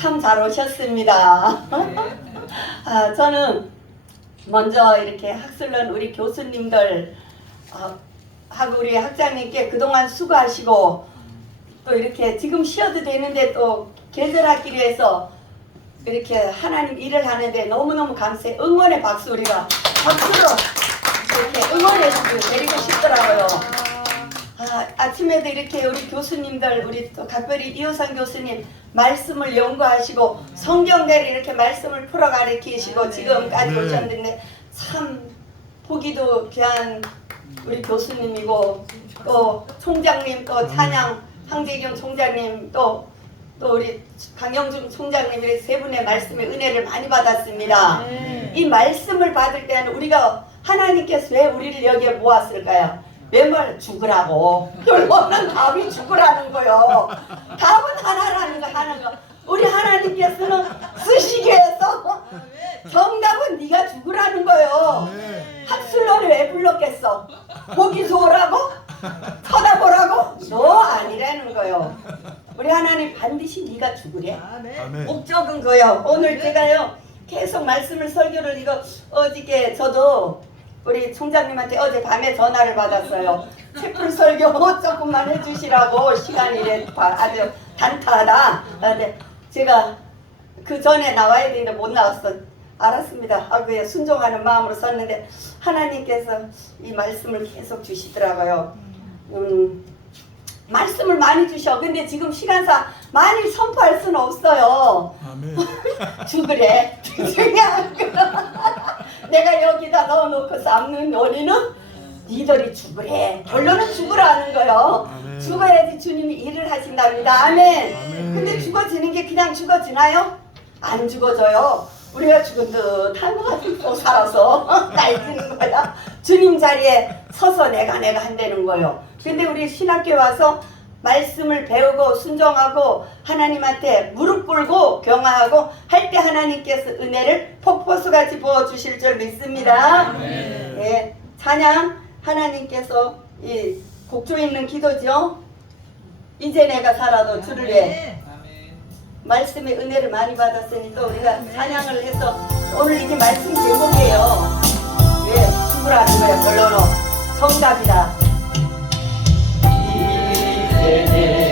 참 잘 오셨습니다. 아, 저는 먼저 이렇게 학술론 우리 교수님들 어, 하고 우리 학장님께 그동안 수고하시고 또 이렇게 지금 쉬어도 되는데 또 계절학기로 해서 이렇게 하나님 일을 하는데 너무너무 감사해 응원의 박수 우리가 박수로 이렇게 응원해 주고 드리고 싶더라고요. 아, 아침에도 이렇게 우리 교수님들 우리 또 각별히 이호상 교수님 말씀을 연구하시고 성경대로 이렇게 말씀을 풀어 가르치시고 지금까지 네. 오셨는데 참 보기도 귀한 우리 교수님이고 또 총장님 또 찬양 황재경 총장님 또또 우리 강영중 총장님 이렇게 세 분의 말씀의 은혜를 많이 받았습니다. 이 말씀을 받을 때는 우리가 하나님께서 왜 우리를 여기에 모았을까요? 맨말 죽으라고. 결론은 답이 죽으라는 거요. 답은 하나라는 거 하는 거. 우리 하나님께서는 쓰시기 위해서 정답은 네가 죽으라는 거요. 네. 학술론을 왜 불렀겠어? 보기 좋으라고? 쳐다보라고? 너 아니라는 거요. 우리 하나님 반드시 네가 죽으래. 아멘. 목적은 거요. 오늘 제가요 계속 말씀을 설교를 이거 어저께 저도 우리 총장님한테 어제 밤에 전화를 받았어요. 책풀 설교 조금만 해주시라고 시간이 아주 단타하다. 근데 제가 그 전에 나와야 되는데 못 나왔어. 알았습니다. 하고요 순종하는 마음으로 썼는데 하나님께서 이 말씀을 계속 주시더라고요. 음, 말씀을 많이 주셔. 근데 지금 시간상 많이 선포할 수는 없어요. 아멘. 죽으래. 중요한 거. 내가 여기다 넣어놓고 삶는 원인은 니들이 죽으래. 결론은 죽으라는 거요. 아멘. 죽어야지 주님이 일을 하신답니다. 아멘. 아멘. 근데 죽어지는 게 그냥 죽어지나요? 안 죽어져요. 우리가 죽은 듯한 것 같은 또 살아서 날뛰는 거야. 주님 자리에 서서 내가 내가 한다는 거요. 근데 우리 신학교에 와서 말씀을 배우고 순종하고 하나님한테 무릎 꿇고 경화하고 할 때 하나님께서 은혜를 폭포수같이 부어주실 줄 믿습니다. 예, 찬양 하나님께서 이 곡조 있는 기도죠. 이제 내가 살아도 주를 위해 말씀의 은혜를 많이 받았으니 또 우리가 찬양을 해서 오늘 이게 말씀 제목이에요. 왜 죽으라는 거야 결론은 정답이다. 이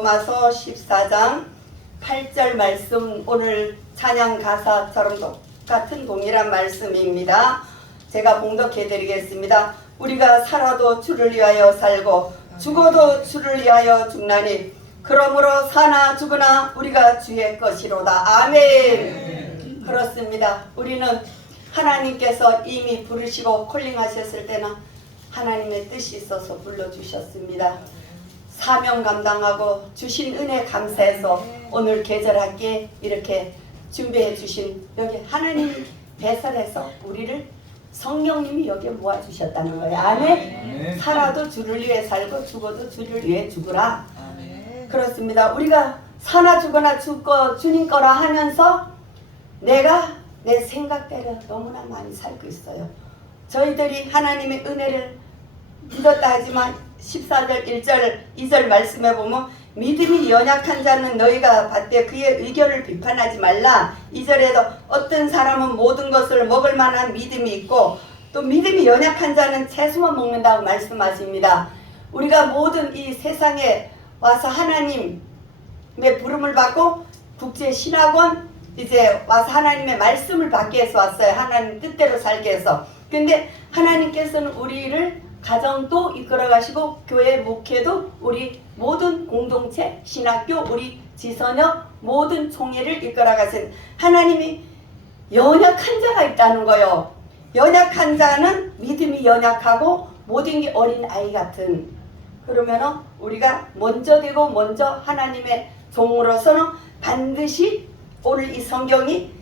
로마서 14장 8절 말씀 오늘 찬양 가사처럼 똑같은 동일한 말씀입니다. 제가 봉독해 드리겠습니다. 우리가 살아도 주를 위하여 살고 죽어도 주를 위하여 죽나니 그러므로 사나 죽으나 우리가 주의 것이로다. 아멘. 그렇습니다. 우리는 하나님께서 이미 부르시고 콜링하셨을 때는 하나님의 뜻이 있어서 불러주셨습니다. 사명 감당하고 주신 은혜 감사해서 오늘 계절학기에 이렇게 준비해 주신 여기 하나님 배설해서 우리를 성령님이 여기에 모아 주셨다는 거예요. 아멘. 살아도 주를 위해 살고 죽어도 주를 위해 죽으라. 그렇습니다. 우리가 사나 죽거나 죽고 주님 거라 하면서 내가 내 생각대로 너무나 많이 살고 있어요. 저희들이 하나님의 은혜를 믿었다 하지만 14절 1절 2절 말씀해 보면 믿음이 연약한 자는 너희가 받되 그의 의견을 비판하지 말라 2절에도 어떤 사람은 모든 것을 먹을 만한 믿음이 있고 또 믿음이 연약한 자는 채소만 먹는다고 말씀하십니다. 우리가 모든 이 세상에 와서 하나님의 부름을 받고 국제 신학원 이제 와서 하나님의 말씀을 받기 위해서 왔어요. 하나님 뜻대로 살기 위해서. 근데 하나님께서는 우리를 가정도 이끌어 가시고 교회 목회도 우리 모든 공동체 신학교 우리 지선역 모든 총회를 이끌어 가신 하나님이 연약한 자가 있다는 거요. 연약한 자는 믿음이 연약하고 모든 게 어린 아이 같은. 그러면은 우리가 먼저 되고 먼저 하나님의 종으로서는 반드시 오늘 이 성경이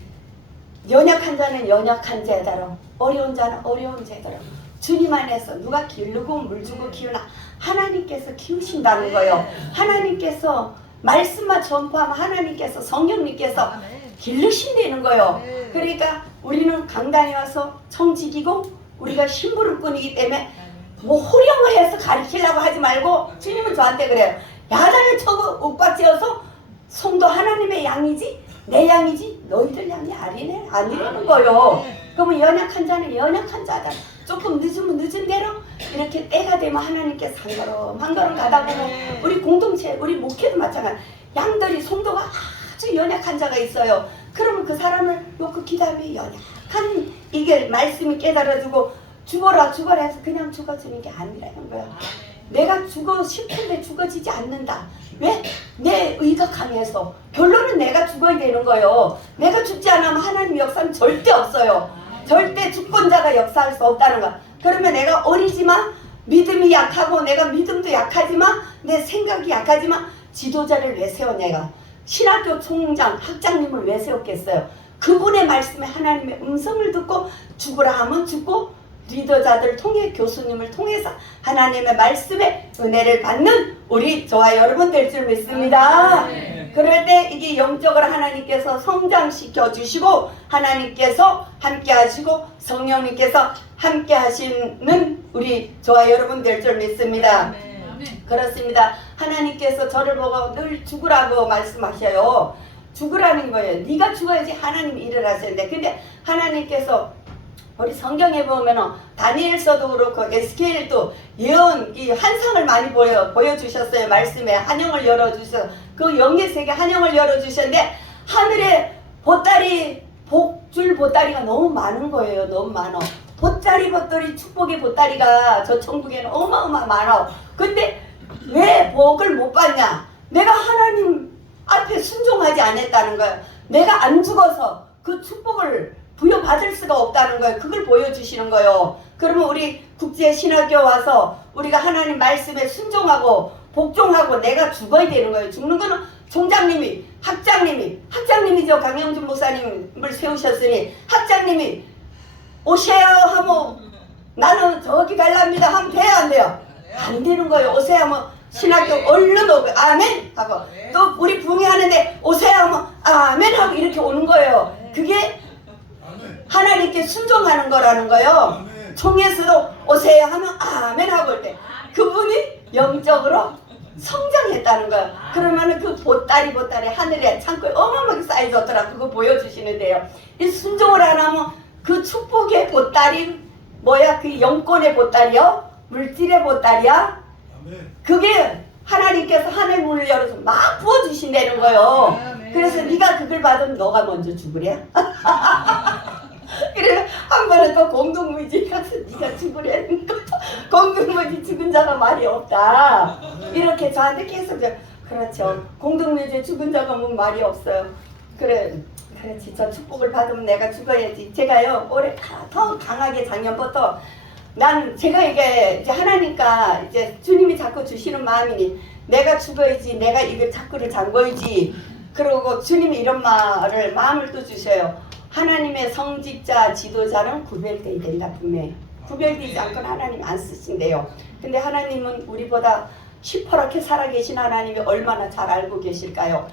연약한 자는 연약한 자대로 어려운 자는 어려운 자대로 주님 안에서 누가 기르고 물 주고 키우나 하나님께서 키우신다는 거예요. 하나님께서 말씀만 전파하면 하나님께서 성령님께서 기르신다는 거예요. 그러니까 우리는 강단에 와서 청직이고 우리가 심부름꾼이기 때문에 뭐 호령을 해서 가르치려고 하지 말고 주님은 저한테 그래요. 야단을 쳐고 옥박지어서 성도 하나님의 양이지 내 양이지 너희들 양이 아니네 아니라는 거요. 그러면 연약한 자는 연약한 자다. 조금 늦으면 늦은 대로 이렇게 때가 되면 하나님께서 한 걸음 한 걸음 가다 보면 우리 공동체 우리 목회도 마찬가지. 양들이 성도가 아주 연약한 자가 있어요. 그러면 그 사람을 놓고 기다음에 연약한 이게 말씀이 깨달아주고 죽어라 죽어라 해서 그냥 죽어주는 게 아니라는 거야. 내가 죽어 싶은데 죽어지지 않는다. 왜? 내 의가 강해서. 결론은 내가 죽어야 되는 거예요. 내가 죽지 않으면 하나님 역사는 절대 없어요. 절대 주권자가 역사할 수 없다는 거야. 그러면 내가 어리지만 믿음이 약하고 내가 믿음도 약하지만 내 생각이 약하지만 지도자를 왜 세워 내가 신학교 총장 학장님을 왜 세웠겠어요? 그분의 말씀에 하나님의 음성을 듣고 죽으라 하면 죽고 리더자들 통해 교수님을 통해서 하나님의 말씀에 은혜를 받는 우리 저와 여러분 될 줄 믿습니다. 그럴 때 이게 영적으로 하나님께서 성장시켜 주시고 하나님께서 함께 하시고 성령님께서 함께 하시는 우리 저와 여러분 될 줄 믿습니다. 그렇습니다. 하나님께서 저를 보고 늘 죽으라고 말씀하셔요. 죽으라는 거예요. 네가 죽어야지 하나님 일을 하시는데 근데 하나님께서 우리 성경에 보면은 다니엘서도 그렇고 에스겔도 예언 이 환상을 많이 보여 보여주셨어요 말씀에 한영을 열어주셔 그 영의 세계 한영을 열어 주셨는데 하늘에 보따리 복줄 보따리가 너무 많은 거예요. 너무 많어 보따리 보따리 축복의 보따리가 저 천국에는 어마어마 많아. 근데 왜 복을 못 받냐? 내가 하나님 앞에 순종하지 않았다는 거야. 내가 안 죽어서 그 축복을 부여받을 수가 없다는 거예요. 그걸 보여주시는 거예요. 그러면 우리 국제 신학교 와서 우리가 하나님 말씀에 순종하고 복종하고 내가 죽어야 되는 거예요. 죽는 거는 총장님이 학장님이 학장님이죠. 강영준 목사님을 세우셨으니 학장님이 오세요 하면 나는 저기 갈랍니다 하면 돼요 안 돼요? 안 되는 거예요. 오세요 하면 신학교 얼른 오고 아멘 하고 또 우리 부흥회 하는데 오세요 하면 아멘 하고 이렇게 오는 거예요. 그게 하나님께 순종하는 거라는 거요. 총에서도 오세요 하면 아멘 하고 올 때 그분이 영적으로 성장했다는 거예요. 그러면은 그 보따리 보따리 하늘에 창고에 어마어마하게 쌓여졌더라. 그거 보여주시는데요. 이 순종을 안 하면 그 축복의 보따리 뭐야 그 영권의 보따리요? 물질의 보따리야? 그게 하나님께서 하늘 문을 열어서 막 부어주신다는 거예요. 그래서 네가 그걸 받으면 너가 먼저 죽으래. 그래 한 번은 또 공동무지 가서 네가 죽으려는 것도 공동무지 죽은 자가 말이 없다. 이렇게 저한테 계속 저 그렇죠. 공동무지 죽은 자가 뭐 말이 없어요. 그래 그렇지 저 축복을 받으면 내가 죽어야지. 제가요 올해 더 강하게 작년부터 난 제가 이게 이제 하나니까 이제 주님이 자꾸 주시는 마음이니 내가 죽어야지 내가 이걸 자꾸를 잠궈야지 그러고 주님이 이런 말을 마음을 또 주셔요 하나님의 성직자 지도자는 구별돼야 된다 분명히 구별되지 않고는 하나님 안 쓰신대요 근데 하나님은 우리보다 시퍼렇게 살아계신 하나님이 얼마나 잘 알고 계실까요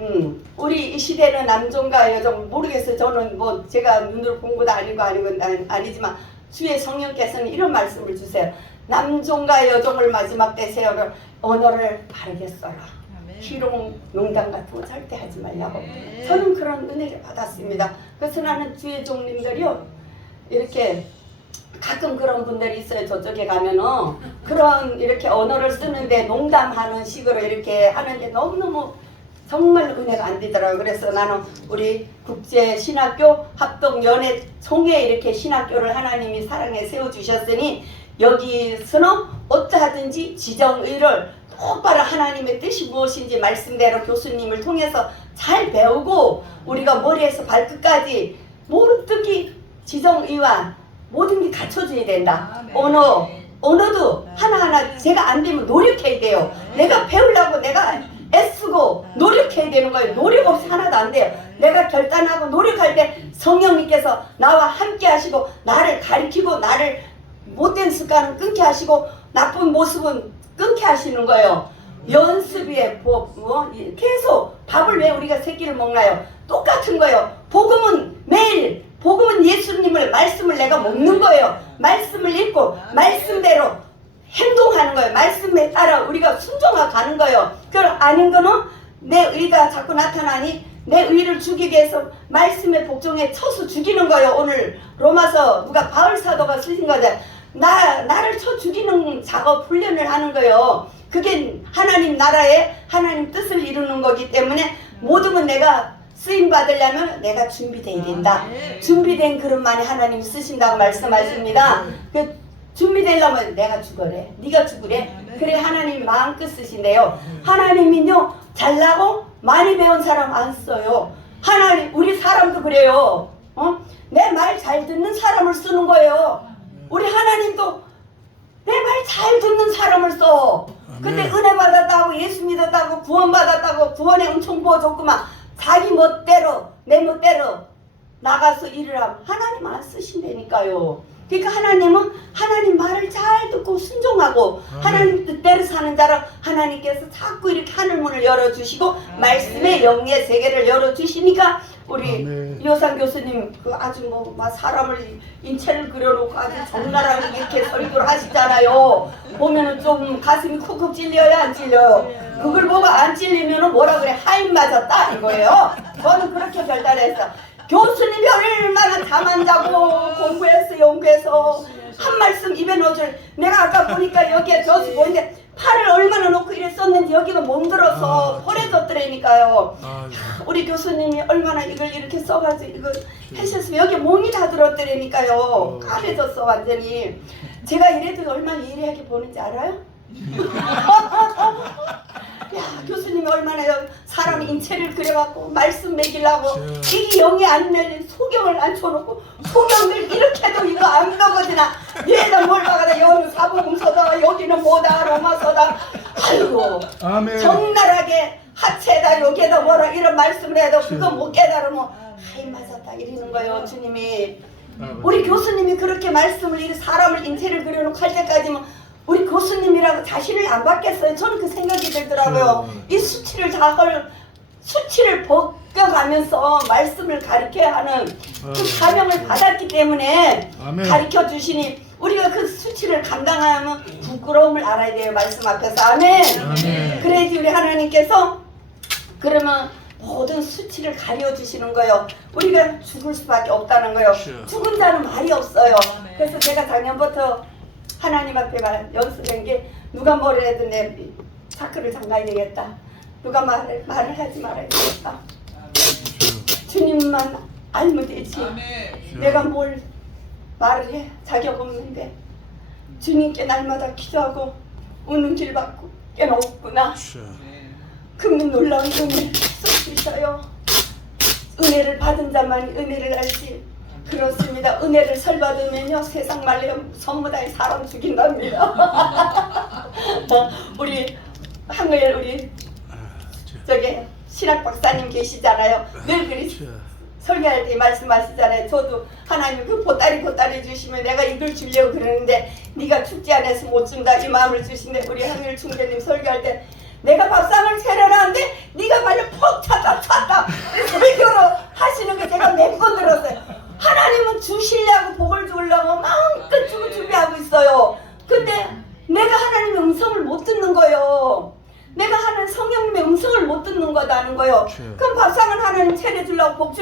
음, 우리 이 시대는 남종과 여종 모르겠어요. 저는 뭐 제가 눈으로 본 것도 아니고 아니고 아니지만 주의 성령께서는 이런 말씀을 주세요. 남종과 여종을 마지막 때 세워를 언어를 바르게 써라. 희롱, 농담 같은 거 절대 하지 말라고. 저는 그런 은혜를 받았습니다. 그래서 나는 주의 종님들이요 이렇게 가끔 그런 분들이 있어요. 저쪽에 가면은 그런 이렇게 언어를 쓰는데 농담하는 식으로 이렇게 하는데 너무너무 정말 은혜가 안 되더라고요. 그래서 나는 우리 국제 신학교 합동 연애 총회 이렇게 신학교를 하나님이 사랑해 세워 주셨으니 여기서는 어떠하든지 지정의를 똑바로 하나님의 뜻이 무엇인지 말씀대로 교수님을 통해서 잘 배우고 우리가 머리에서 발끝까지 모든 지정의와 모든 게 갖춰져야 된다. 언어 언어도 하나하나 제가 안 되면 노력해야 돼요. 내가 배우려고 내가 애쓰고 노력해야 되는 거예요. 노력 없이 하나도 안 돼요. 내가 결단하고 노력할 때 성령님께서 나와 함께 하시고 나를 가리키고 나를 못된 습관은 끊게 하시고 나쁜 모습은 끊게 하시는 거예요. 연습에 복, 뭐, 이- 계속 밥을 왜 우리가 세 끼를 먹나요? 똑같은 거예요. 복음은 매일 복음은 예수님을 말씀을 내가 먹는 거예요. 말씀을 읽고 말씀대로 행동하는 거예요. 말씀에 따라 우리가 순종하 가는 거예요. 그럼 아닌 거는 내 의가 자꾸 나타나니 내 의를 죽이기 위해서 말씀의 복종에 쳐서 죽이는 거예요. 오늘 로마서 누가 바울 사도가 쓰신 거죠. 나 나를 쳐 죽이는 작업 훈련을 하는 거예요. 그게 하나님 나라의 하나님 뜻을 이루는 거기 때문에 모든 건 내가 쓰임 받으려면 내가 준비돼야 된다. 준비된 그릇만이 하나님 쓰신다고 말씀하십니다. 그 준비되려면 내가 죽으래. 네가 죽으래. 그래 하나님 마음껏 쓰신대요. 하나님은요 잘나고 많이 배운 사람 안 써요. 하나님 우리 사람도 그래요. 어? 내 말 잘 듣는 사람을 쓰는 거예요. 우리 하나님도 내 말 잘 듣는 사람을 써. 근데. 은혜 받았다고 예수 믿었다고 구원 받았다고 구원에 엄청 부어줬구만. 자기 멋대로 내 멋대로 나가서 일을 하면 하나님 안 쓰신다니까요. 그러니까 하나님은 하나님 말을 잘 듣고 순종하고 아멘. 하나님 뜻대로 사는 자라 하나님께서 자꾸 이렇게 하늘 문을 열어주시고 말씀의 영의 세계를 열어주시니까 우리 아멘. 요상 교수님 그 아주 뭐 막 사람을 인체를 그려놓고 아주 적나라하게 이렇게 설교를 하시잖아요. 보면은 좀 가슴이 쿡쿡 찔려요 안 찔려요? 그걸 보고 안 찔리면은 뭐라 그래 하인 맞았다 이거예요. 저는 그렇게 결단했어. 교수님이 얼마나 잠안 자고 공부해서 연구해서 한 말씀 입에 넣어줄 내가 아까 보니까 여기에 저수 보이는데 팔을 얼마나 놓고 이래 썼는지 여기가 멍들어서 아, 포래졌더라니까요. 아유, 우리 교수님이 얼마나 이걸 이렇게 써가지고 이거 하셨으면 여기 몸이 다 들었더라니까요. 까매졌어 완전히. 제가 이래도 얼마나 예리하게 보는지 알아요? 야 교수님이 얼마나 사람 인체를 그려갖고 말씀 매기려고 이게 영이 안 열린 소경을 앉혀놓고 소경들 이렇게 해도 이거 안 먹어지나 얘는 뭘 박아다 여기는 사복음서다. 여기는 뭐다. 로마서다. 아이고. 아멘. 적나라하게 하체다 여기에다 뭐라 이런 말씀을 해도 그거 못 깨달으면 하이 맞았다 이러는 거예요 주님이. 아멘. 우리 교수님이 그렇게 말씀을 이 사람을 인체를 그려놓고 할 때까지면 우리 교수님이라고 자신을 안 받겠어요 저는 그 생각이 들더라고요 음. 이 수치를 다할 수치를 벗겨가면서 말씀을 가르쳐야 하는 그 아멘. 사명을 받았기 때문에 아멘. 가르쳐 주시니 우리가 그 수치를 감당하면 부끄러움을 알아야 돼요 말씀 앞에서 아멘 아멘. 그래야지 우리 하나님께서 그러면 모든 수치를 가려 주시는 거예요. 우리가 죽을 수밖에 없다는 거예요. 그렇죠. 죽은 자는 말이 없어요. 그래서 제가 작년부터 하나님 앞에 말 연습한 게 누가 뭐라 해도 내 차크를 잠가야 되겠다. 누가 말을 말을 하지 말아야 되겠다. 주님만 알면 되지. 내가 뭘 말을 해 자격 없는데 주님께 날마다 기도하고 우는 길밖에 없구나. 자, 그 놀라운 은혜를 쏟으셔요. 은혜를 받은 자만이 은혜를 알지. 그렇습니다. 은혜를 설 받으면요 세상 말로 전부 다 사람 죽인답니다. 어, 우리 한글 우리 저기 신학 박사님 계시잖아요. 늘 그리 자, 설교할 때 말씀하시잖아요. 저도 하나님 그 보따리 보따리 주시면 내가 이걸 주려고 그러는데 네가 축제 안에서 못 준다 이 마음을 주신데 우리 한일 총재님 설교할 때 내가 밥상을 차려놨는데 네가 발로 퍽 찼다 찼다 설교로 하시는 게 제가 몇 번 들었어요. 하나님은 주시려고 복을 주려고 마음껏 주고 준비하고 있어요. 근데 내가 하나님의 음성을 못 듣는 거예요. 내가 하는 성령님의 음성을 못 듣는 거다는 거예요. 그렇죠. 그럼 밥상을 하나님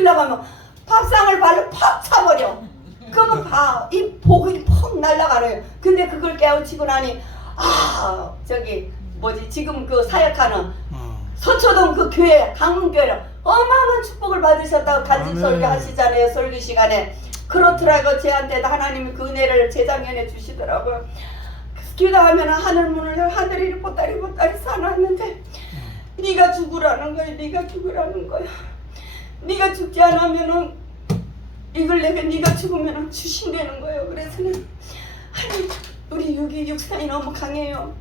주려고 하면 밥상을 발로 팍 차버려. 그러면 봐, 이 복이 퍽 날아가네요. 근데 그걸 깨우치고 나니 아 저기 뭐지 지금 그 사역하는 어, 서초동 그 교회 강문교회로 어마어마한 축복을 받으셨다고 간증. 설교 하시잖아요 설교 시간에 그렇더라고 제한테도 하나님이 그 은혜를 재작년에 주시더라고요 기도하면 하늘 문을 하늘이 보따리 보따리 사놨는데 네가 죽으라는 거야 네가 죽으라는 거야 네가 죽지 않으면은 이걸 내가 네가 죽으면 주신다는 거예요 그래서는 아니 우리 육이 육상이 너무 강해요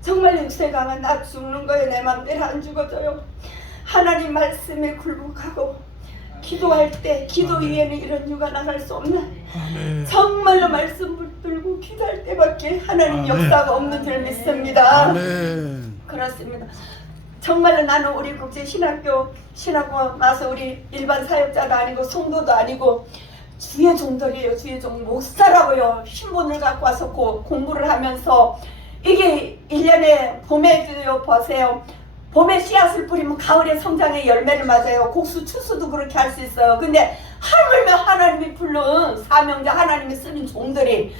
정말 육세 강한 나 죽는 거예요 내 맘대로 안 죽어져요 하나님 말씀에 굴복하고 기도할 때 기도. 위에는 이런 유가 나갈 수 없는. 정말로 말씀 붙들고 기도할 때밖에 하나님. 역사가 없는 줄 믿습니다. 그렇습니다 정말로 나는 우리 국제 신학교 신학원 와서 우리 일반 사역자도 아니고 성도도 아니고 주의 종들이에요. 주의 종 목사라고요. 신분을 갖고 와서 고, 공부를 하면서 이게 1년에 봄에 그 보세요. 봄에 씨앗을 뿌리면 가을에 성장의 열매를 맞아요. 곡수 추수도 그렇게 할 수 있어요. 근데 하물며 하나님이 부른 사명자 하나님이 쓰는 종들이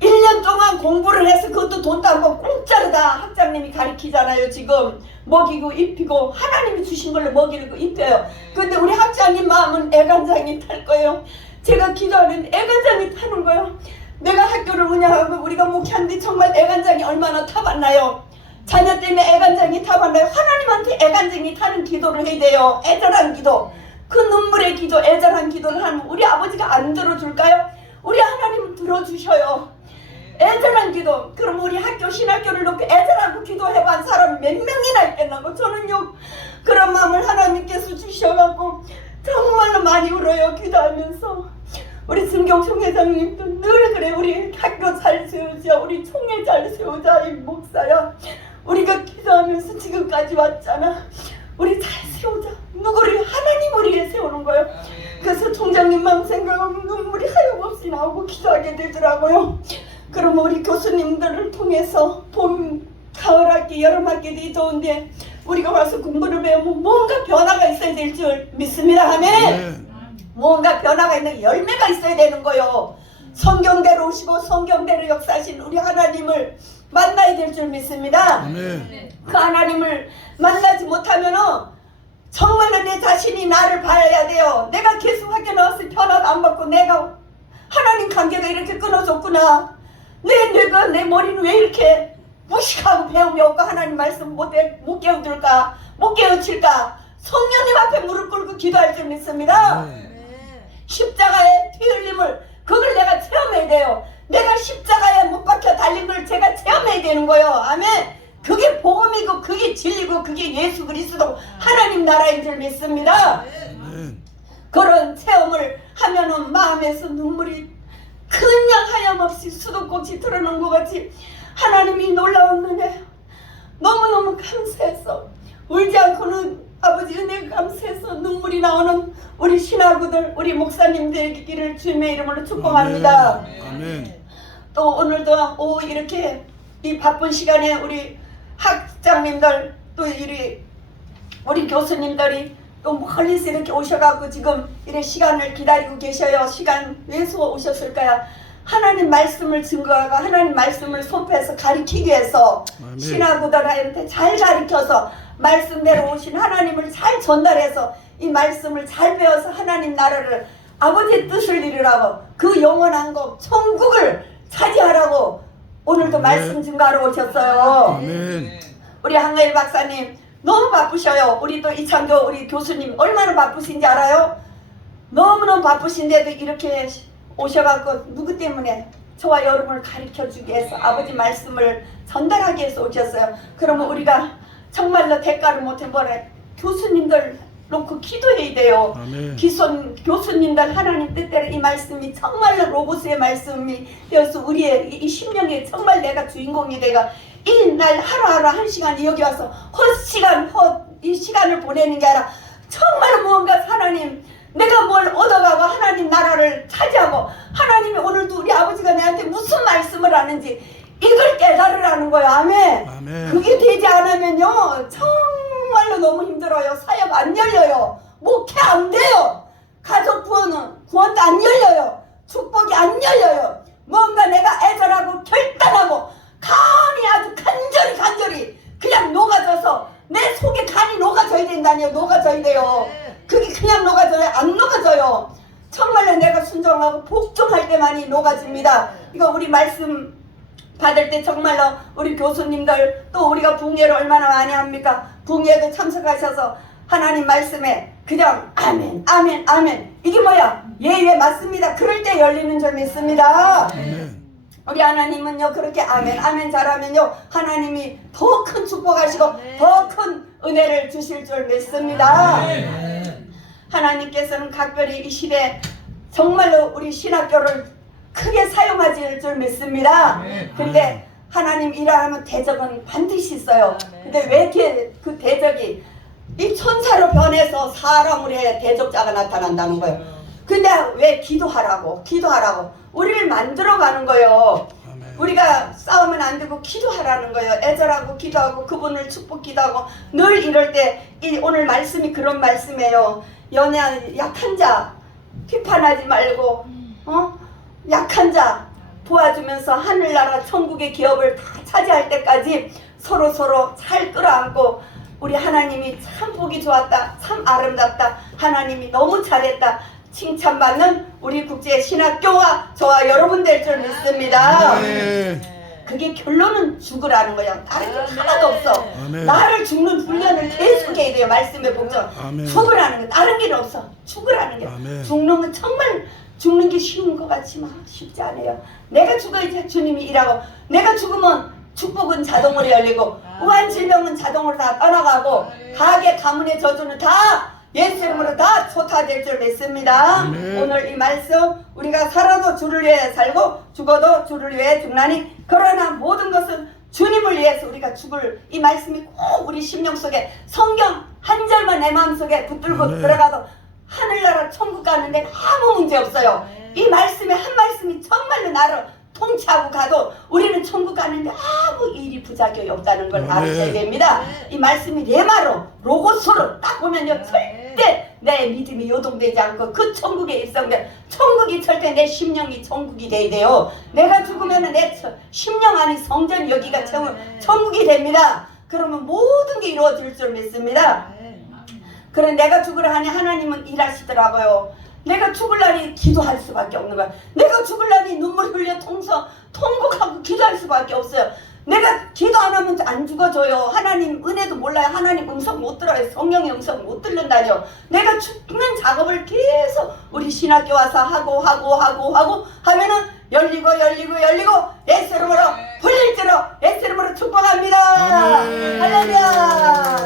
1년 1년 동안 공부를 해서 그것도 돈도 안 받고 공짜로 다 학장님이 가르치잖아요 지금. 먹이고 입히고 하나님이 주신 걸로 먹이고 입혀요. 근데 우리 학장님 마음은 애간장이 탈 거예요. 제가 기도하는 애간장이 타는 거예요. 내가 학교를 운영하고 우리가 목회하는데 정말 애간장이 얼마나 타봤나요? 자녀 때문에 애간장이 타봤나요? 하나님한테 애간장이 타는 기도를 해야 돼요. 애절한 기도. 그 눈물의 기도 애절한 기도를 하면 우리 아버지가 안 들어줄까요? 우리 하나님은 들어주셔요 애절한 기도. 그럼 우리 학교 신학교를 놓고 애절하고 기도해본 사람이 몇 명이나 있겠나고 저는요 그런 마음을 하나님께서 주셔갖고 정말로 많이 울어요 기도하면서 우리 승경 총회장님도 늘 그래 우리 학교 잘 세우자 우리 총회 잘 세우자 이 목사야 우리가 기도하면서 지금까지 왔잖아 우리 잘 세우자 누구를 하나님 우리에 세우는 거예요 그래서 총장님 마음 생각하면 눈물이 하염없이 나오고 기도하게 되더라고요. 그럼 우리 교수님들을 통해서 봄, 가을 학기, 여름 학기도 좋은데 우리가 와서 공부를 배우면 뭔가 변화가 있어야 될 줄 믿습니다. 아멘. 아멘. 뭔가 변화가 있는 열매가 있어야 되는 거요. 성경대로 오시고 성경대로 역사하신 우리 하나님을 만나야 될 줄 믿습니다. 아멘. 그 하나님을 만나지 못하면은 정말로 내 자신이 나를 봐야 돼요. 내가 계속 학교 나왔을 변화도 안 받고 내가 하나님 관계가 이렇게 끊어졌구나. 내 뇌가 내 머리는 왜 이렇게 무식하고 배움이 없고 하나님 말씀 못, 해- 못 깨우들까? 못 깨우칠까? 성령님 앞에 무릎 꿇고 기도할 줄 믿습니다. 십자가의 피 흘림을 그걸 내가 체험해야 돼요. 내가 십자가에 못 박혀 달린 걸 제가 체험해야 되는 거예요. 아멘. 그게 복음이고 그게 진리고 그게 예수 그리스도 하나님 나라인 줄 믿습니다. 아멘. 그런 체험을 하면은 마음에서 눈물이 그냥 하염없이 수도꼭지 틀어놓은 것 같이 하나님이 놀라운 은혜 너무너무 감사해서 울지 않고는 아버지 은혜 감사해서 눈물이 나오는 우리 신하구들 우리 목사님들에게를 주님의 이름으로 축복합니다. 아멘. 또 오늘도 오 이렇게 이 바쁜 시간에 우리 학장님들 또 우리 우리 교수님들이 또 멀리서 이렇게 오셔가지고 지금 이런 시간을 기다리고 계셔요. 시간 왜서 오셨을까요? 하나님 말씀을 증거하고 하나님 말씀을 선포해서 가르치기 위해서. 신하구들한테 잘 가르쳐서 말씀대로 오신 하나님을 잘 전달해서 이 말씀을 잘 배워서 하나님 나라를 아버지의 뜻을 이루라고 그 영원한 것 천국을 차지하라고 오늘도 아멘. 말씀 증거하러 오셨어요. 아멘. 우리 한가일 박사님 너무 바쁘셔요. 우리 또 이창교 우리 교수님 얼마나 바쁘신지 알아요? 너무너무 바쁘신데도 이렇게 오셔갖고 누구 때문에 저와 여러분을 가르쳐 주기 위해서 아버지 말씀을 전달하기 위해서 오셨어요. 그러면 우리가 정말로 대가를 못해 뭐래 교수님들 놓고 기도해야 돼요. 아멘. 기손 교수님들 하나님 뜻대로 이 말씀이 정말로 로고스의 말씀이 되어서 우리의 이- 이 심령에 정말 내가 주인공이 돼가 이날 하루하루 한 시간 여기 와서 헛시간 헛 이 시간을 보내는 게 아니라 정말 무언가 하나님 내가 뭘 얻어가고 하나님 나라를 차지하고 하나님이 오늘도 우리 아버지가 내한테 무슨 말씀을 하는지 이걸 깨달으라는 거예요. 아멘. 아멘. 그게 되지 않으면요 정말로 너무 힘들어요. 사역 안 열려요. 목회 안 돼요. 가족 구원은 구원도 안 열려요. 축복이 안 열려요. 뭔가 내가 애절하고 결단하고 간이 아주 간절히 간절히 그냥 녹아져서 내 속에 간이 녹아져야 된다니요 녹아져야 돼요 그게 그냥 녹아져요 안 녹아져요 정말로 내가 순종하고 복종할 때만이 녹아집니다 이거 우리 말씀 받을 때 정말로 우리 교수님들 또 우리가 붕예를 얼마나 많이 합니까? 붕예도 참석하셔서 하나님 말씀에 그냥 아멘 아멘 아멘 이게 뭐야? 예예 맞습니다. 그럴 때 열리는 줄 믿습니다. 아멘. 우리 하나님은요 그렇게 아멘 아멘 잘하면요 하나님이 더 큰 축복하시고 더 큰 은혜를 주실 줄 믿습니다. 하나님께서는 각별히 이 시대 정말로 우리 신학교를 크게 사용하실 줄 믿습니다. 근데 하나님 일하면 대적은 반드시 있어요. 근데 왜 이렇게 그 대적이 이 천사로 변해서 사람으로 해 대적자가 나타난다는 거예요. 근데 왜 기도하라고 기도하라고 우리를 만들어가는 거예요. 아멘. 우리가 싸우면 안 되고 기도하라는 거예요. 애절하고 기도하고 그분을 축복 기도하고 늘 이럴 때이 오늘 말씀이 그런 말씀이에요. 연약 약한 자 비판하지 말고 어 약한 자 도와주면서 하늘나라 천국의 기업을 다 차지할 때까지 서로 서로 잘 끌어안고 우리 하나님이 참 보기 좋았다 참 아름답다 하나님이 너무 잘했다 칭찬받는 우리 국제 신학교와 저와 여러분 될 줄 믿습니다. 네. 그게 결론은 죽으라는 거야. 다른 게 하나도 없어. 아멘. 나를 죽는 훈련을 계속 해야 돼요. 말씀의 복전. 아멘. 죽으라는 거. 다른 길 없어. 죽으라는 게. 아멘. 죽는 건 정말 죽는 게 쉬운 것 같지만 쉽지 않아요. 내가 죽어야지 주님이 일하고 내가 죽으면 축복은 자동으로 열리고 우한 질병은 자동으로 다 떠나가고 가게 가문의 저주는 다 예수 이름으로 다 소타될 줄 믿습니다. 아멘. 오늘 이 말씀 우리가 살아도 주를 위해 살고 죽어도 주를 위해 죽나니 그러나 모든 것은 주님을 위해서 우리가 죽을 이 말씀이 꼭 우리 심령 속에 성경 한 절만 내 마음 속에 붙들고 아멘. 들어가도 하늘나라 천국 가는 데는 아무 문제 없어요. 이 말씀의 한 말씀이 정말로 나를 통치하고 가도 우리는 천국 가는데 아무 일이 부작용이 없다는 걸 아멘. 알아야 됩니다. 이 말씀이 레마로 로고스로 딱 보면요 절대 내 믿음이 요동되지 않고 그 천국에 입성돼 천국이 절대 내 심령이 천국이 돼야 돼요. 내가 죽으면 내 천- 심령 안이 성전 여기가 천, 천국이 됩니다. 그러면 모든 게 이루어질 줄 믿습니다. 그래 내가 죽으라 하니 하나님은 일하시더라고요. 내가 죽을라니 기도할 수밖에 없는 거야. 내가 죽을라니 눈물 흘려 통서 통곡하고 기도할 수밖에 없어요. 내가 기도 안 하면 안 죽어져요. 하나님 은혜도 몰라요. 하나님 음성 못 들어요. 성령의 음성 못 들는다뇨. 내가 죽는 작업을 계속 우리 신학교 와서 하고 하고 하고 하고 하면은 열리고 열리고 열리고 예수 이름으로 네. 불릴 대로 예수 이름으로 축복합니다. 할렐루야.